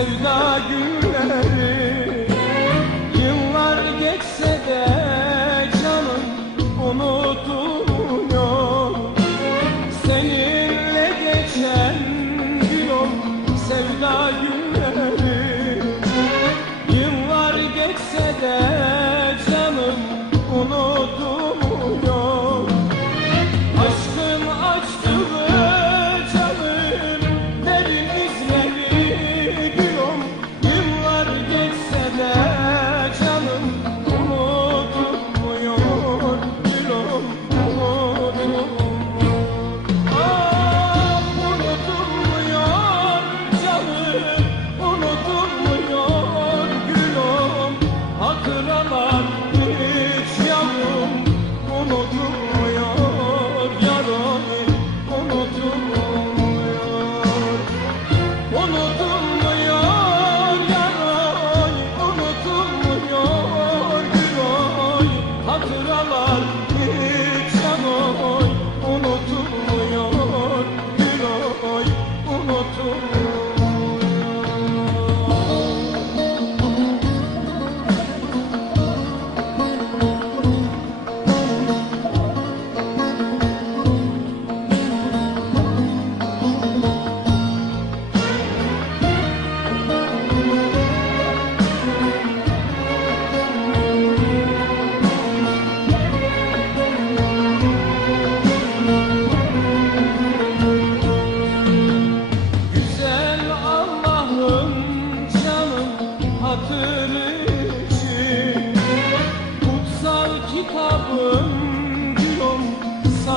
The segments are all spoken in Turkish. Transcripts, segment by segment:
sevda gün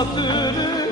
satırı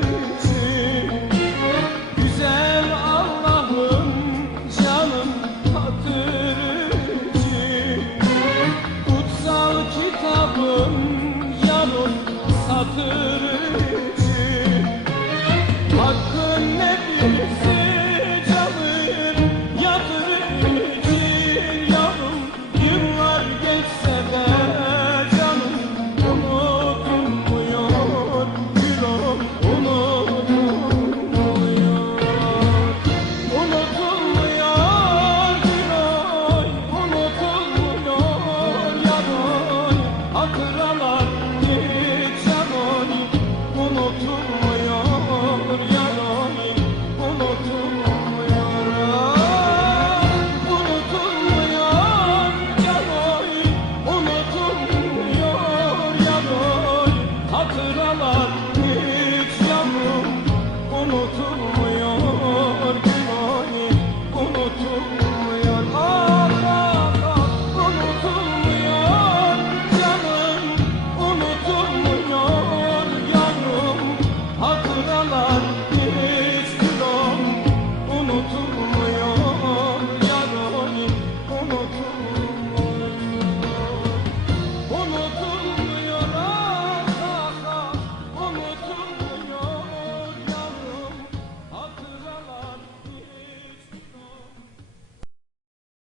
普。